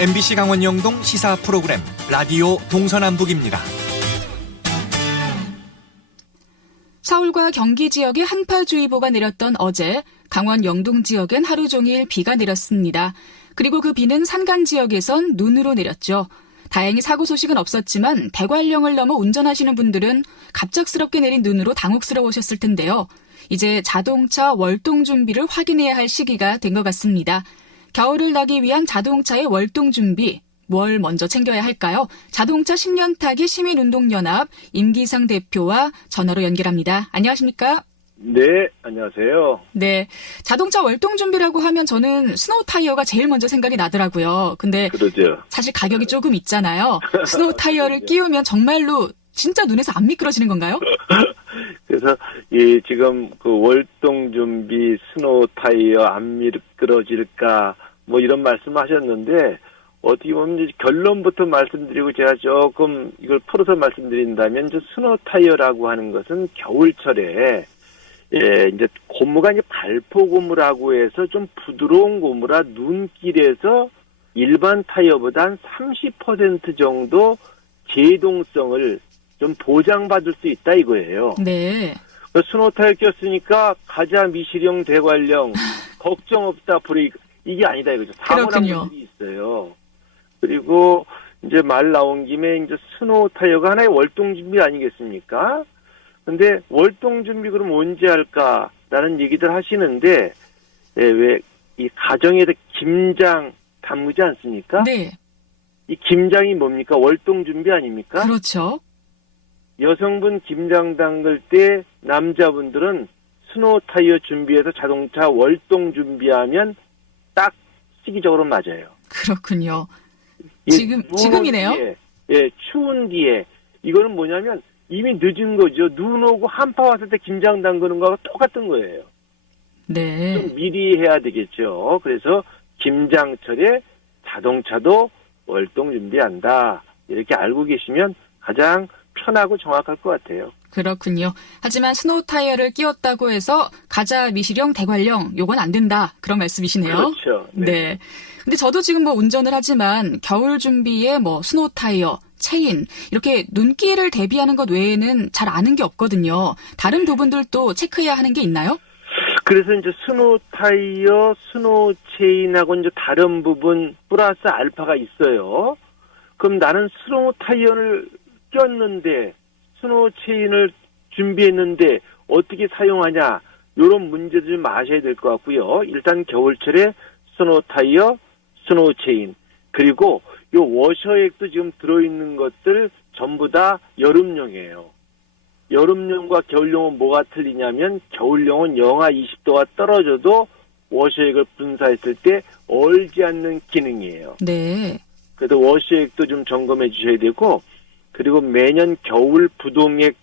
MBC 강원 영동 시사 프로그램 라디오 동서남북입니다. 서울과 경기 지역에 한파주의보가 내렸던 어제 강원 영동 지역엔 하루 종일 비가 내렸습니다. 그리고 그 비는 산간 지역에선 눈으로 내렸죠. 다행히 사고 소식은 없었지만 대관령을 넘어 운전하시는 분들은 갑작스럽게 내린 눈으로 당혹스러우셨을 텐데요. 이제 자동차 월동 준비를 확인해야 할 시기가 된 것 같습니다. 겨울을 나기 위한 자동차의 월동 준비, 뭘 먼저 챙겨야 할까요? 자동차 10년 타기 시민운동연합 임기상 대표와 전화로 연결합니다. 안녕하십니까? 네, 안녕하세요. 네, 자동차 월동 준비라고 하면 저는 스노우 타이어가 제일 먼저 생각이 나더라고요. 근데 그러죠. 사실 가격이 조금 있잖아요. 스노우 타이어를 끼우면 정말로 진짜 눈에서 안 미끄러지는 건가요? 그래서 지금 그 월동 준비 스노우 타이어 안 미끄러질까 뭐 이런 말씀하셨는데 어떻게 보면 이제 결론부터 말씀드리고 제가 조금 이걸 풀어서 말씀드린다면 이제 스노우 타이어라고 하는 것은 겨울철에 이제 고무가 이제 발포 고무라고 해서 좀 부드러운 고무라 눈길에서 일반 타이어보다 한 30% 정도 제동성을 좀 보장받을 수 있다 이거예요. 네. 스노우 타이어 꼈으니까 가자 미시령 대관령 걱정 없다 브레이크 이게 아니다 이거죠. 사고난 분들이 있어요. 그리고 이제 말 나온 김에 이제 스노우 타이어가 하나의 월동 준비 아니겠습니까? 근데 월동 준비 그럼 언제 할까라는 얘기들 하시는데 왜 이 가정에다 김장 담그지 않습니까? 네. 이 김장이 뭡니까? 월동 준비 아닙니까? 그렇죠. 여성분 김장 담글 때 남자분들은 스노우 타이어 준비해서 자동차 월동 준비하면 딱 시기적으로 맞아요. 그렇군요. 지금이네요? 뒤에, 추운 뒤에 이거는 뭐냐면 이미 늦은 거죠. 눈 오고 한파 왔을 때 김장 담그는 거하고 똑같은 거예요. 네. 좀 미리 해야 되겠죠. 그래서 김장철에 자동차도 월동 준비한다. 이렇게 알고 계시면 가장 편하고 정확할 것 같아요. 그렇군요. 하지만 스노우 타이어를 끼웠다고 해서 가자 미시령 대관령 요건 안 된다. 그런 말씀이시네요. 그렇죠. 네. 근데 저도 지금 뭐 운전을 하지만 겨울 준비에 뭐 스노우 타이어, 체인 이렇게 눈길을 대비하는 것 외에는 잘 아는 게 없거든요. 다른 부분들도 체크해야 하는 게 있나요? 그래서 이제 스노우 타이어, 스노우 체인하고 이제 다른 부분 플러스 알파가 있어요. 그럼 나는 스노우 타이어를 꼈는데 스노우 체인을 준비했는데 어떻게 사용하냐 이런 문제들 좀 아셔야 될 것 같고요. 일단 겨울철에 스노우 타이어, 스노우 체인 그리고 요 워셔액도 지금 들어있는 것들 전부 다 여름용이에요. 여름용과 겨울용은 뭐가 틀리냐면 겨울용은 영하 20도가 떨어져도 워셔액을 분사했을 때 얼지 않는 기능이에요. 네. 그래서 워셔액도 좀 점검해 주셔야 되고 그리고 매년 겨울 부동액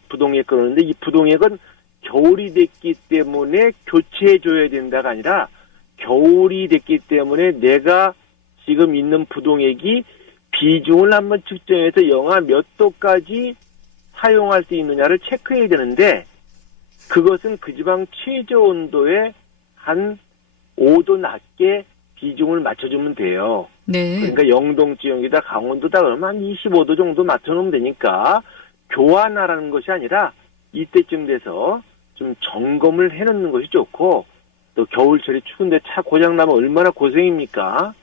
그러는데 이 부동액은 겨울이 됐기 때문에 교체해 줘야 된다가 아니라 겨울이 됐기 때문에 내가 지금 있는 부동액이 비중을 한번 측정해서 영하 몇 도까지 사용할 수 있느냐를 체크해야 되는데 그것은 그 지방 최저 온도에 한 5도 낮게 비중을 맞춰주면 돼요. 네. 그러니까 영동 지역이다 강원도다 그러면 한 25도 정도 맞춰놓으면 되니까 교환하라는 것이 아니라 이때쯤 돼서 좀 점검을 해놓는 것이 좋고 또 겨울철에 추운데 차 고장나면 얼마나 고생입니까?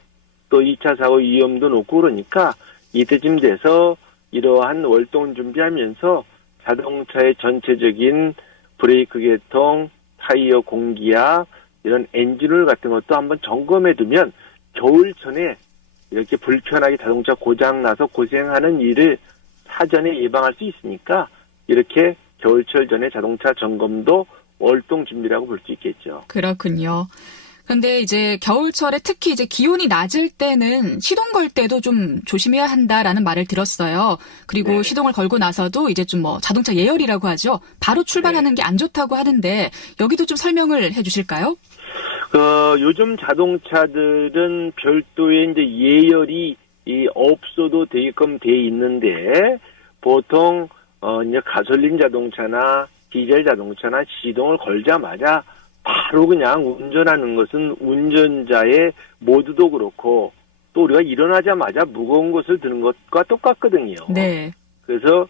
또 2차 사고 위험도 높고 그러니까 이때쯤 돼서 이러한 월동 준비하면서 자동차의 전체적인 브레이크 계통, 타이어 공기압 이런 엔진오일 같은 것도 한번 점검해 두면 겨울 전에 이렇게 불편하게 자동차 고장 나서 고생하는 일을 사전에 예방할 수 있으니까 이렇게 겨울철 전에 자동차 점검도 월동 준비라고 볼 수 있겠죠. 그렇군요. 근데 이제 겨울철에 특히 이제 기온이 낮을 때는 시동 걸 때도 좀 조심해야 한다라는 말을 들었어요. 그리고 네. 시동을 걸고 나서도 이제 좀 뭐 자동차 예열이라고 하죠. 바로 출발하는 게 안 좋다고 하는데 여기도 좀 설명을 해 주실까요? 요즘 자동차들은 별도의 이제 예열이 없어도 되게끔 돼 있는데 보통 이제 가솔린 자동차나 디젤 자동차나 시동을 걸자마자 바로 그냥 운전하는 것은 운전자의 모두도 그렇고 또 우리가 일어나자마자 무거운 것을 드는 것과 똑같거든요. 네. 그래서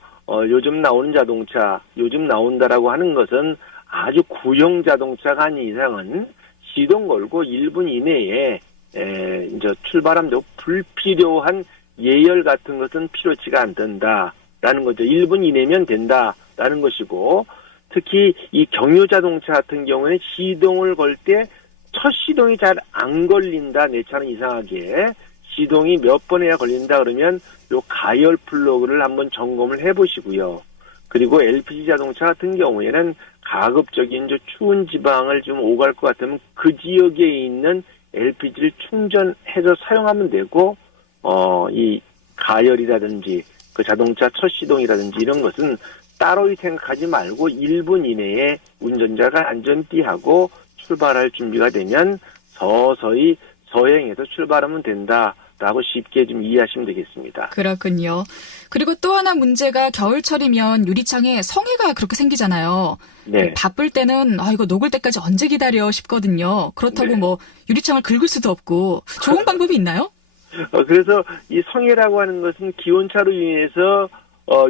요즘 나오는 자동차, 요즘 나온다라고 하는 것은 아주 구형 자동차가 아닌 이상은 시동 걸고 1분 이내에 이제 출발하면 되고 불필요한 예열 같은 것은 필요치가 않는다라는 거죠. 1분 이내면 된다라는 것이고 특히 이 경유 자동차 같은 경우에는 시동을 걸 때 첫 시동이 잘 안 걸린다. 내 차는 이상하게 시동이 몇 번이나 걸린다 그러면 요 가열 플러그를 한번 점검을 해보시고요. 그리고 LPG 자동차 같은 경우에는 가급적인 추운 지방을 좀 오갈 것 같으면 그 지역에 있는 LPG를 충전해서 사용하면 되고 이 가열이라든지 그 자동차 첫 시동이라든지 이런 것은 따로 생각하지 말고 1분 이내에 운전자가 안전띠하고 출발할 준비가 되면 서서히 서행해서 출발하면 된다라고 쉽게 좀 이해하시면 되겠습니다. 그렇군요. 그리고 또 하나 문제가 겨울철이면 유리창에 성에가 그렇게 생기잖아요. 네. 바쁠 때는 이거 녹을 때까지 언제 기다려 싶거든요. 그렇다고 네. 뭐 유리창을 긁을 수도 없고 좋은 방법이 있나요? 그래서 이 성해라고 하는 것은 기온차로 인해서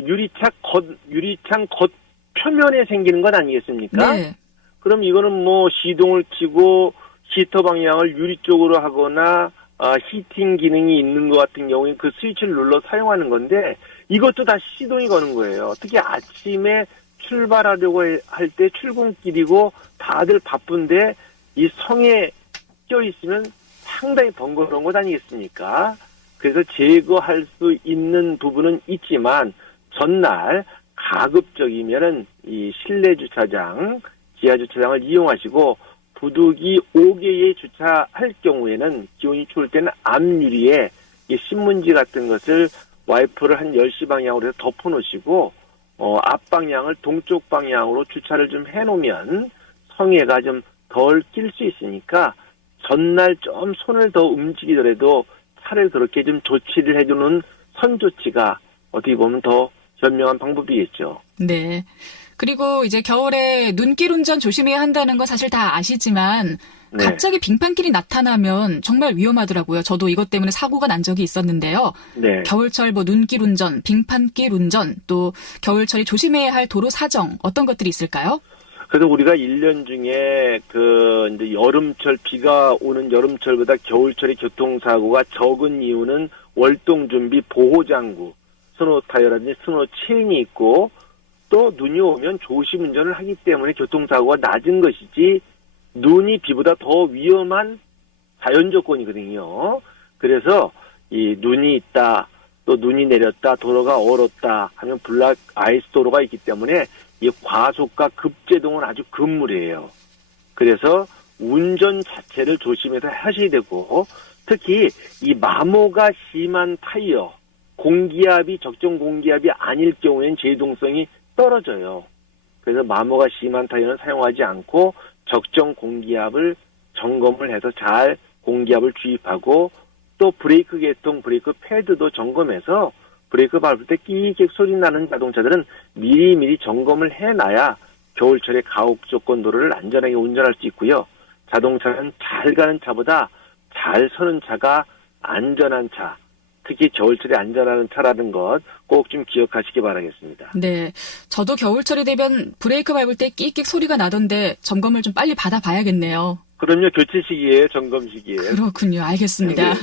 유리창 겉 표면에 생기는 것 아니겠습니까? 네. 그럼 이거는 뭐 시동을 켜고 히터 방향을 유리 쪽으로 하거나 히팅 기능이 있는 것 같은 경우에 그 스위치를 눌러 사용하는 건데 이것도 다 시동이 거는 거예요. 특히 아침에 출발하려고 할 때 출근길이고 다들 바쁜데 이 성에 껴있으면 상당히 번거로운 것 아니겠습니까? 그래서 제거할 수 있는 부분은 있지만 전날 가급적이면은 이 실내 주차장, 지하 주차장을 이용하시고 부두기 5개에 주차할 경우에는 기온이 추울 때는 앞유리에 이 신문지 같은 것을 와이퍼를 한 10시 방향으로 해서 덮어놓으시고 앞방향을 동쪽 방향으로 주차를 좀 해놓으면 성해가 좀 덜 낄 수 있으니까 전날 좀 손을 더 움직이더라도 차를 그렇게 좀 조치를 해주는 선조치가 어떻게 보면 더 현명한 방법이겠죠. 네. 그리고 이제 겨울에 눈길 운전 조심해야 한다는 거 사실 다 아시지만 네. 갑자기 빙판길이 나타나면 정말 위험하더라고요. 저도 이것 때문에 사고가 난 적이 있었는데요. 네. 겨울철 눈길 운전, 빙판길 운전, 또 겨울철에 조심해야 할 도로 사정 어떤 것들이 있을까요? 그래서 우리가 1년 중에 이제 여름철 비가 오는 여름철보다 겨울철에 교통사고가 적은 이유는 월동 준비 보호장구, 스노우 타이어라든지 스노우 체인이 있고 또 눈이 오면 조심 운전을 하기 때문에 교통사고가 낮은 것이지 눈이 비보다 더 위험한 자연 조건이거든요. 그래서 이 눈이 있다, 또 눈이 내렸다, 도로가 얼었다 하면 블랙 아이스 도로가 있기 때문에 이 과속과 급제동은 아주 금물이에요. 그래서 운전 자체를 조심해서 하셔야 되고 특히 이 마모가 심한 타이어, 공기압이 적정 공기압이 아닐 경우에는 제동성이 떨어져요. 그래서 마모가 심한 타이어는 사용하지 않고 적정 공기압을 점검을 해서 잘 공기압을 주입하고 또 브레이크 계통, 브레이크 패드도 점검해서 브레이크 밟을 때 끼익 소리 나는 자동차들은 미리미리 점검을 해놔야 겨울철에 가옥 조건 도로를 안전하게 운전할 수 있고요. 자동차는 잘 가는 차보다 잘 서는 차가 안전한 차, 특히 겨울철에 안전한 차라는 것 꼭 좀 기억하시기 바라겠습니다. 네. 저도 겨울철이 되면 브레이크 밟을 때 끼익 소리가 나던데 점검을 좀 빨리 받아봐야겠네요. 그럼요. 교체 시기에 점검 시기에. 그렇군요. 알겠습니다. 네.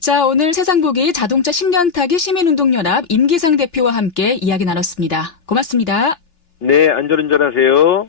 자, 오늘 세상보기 자동차 10년 타기 시민운동연합 임기상 대표와 함께 이야기 나눴습니다. 고맙습니다. 네, 안전운전하세요.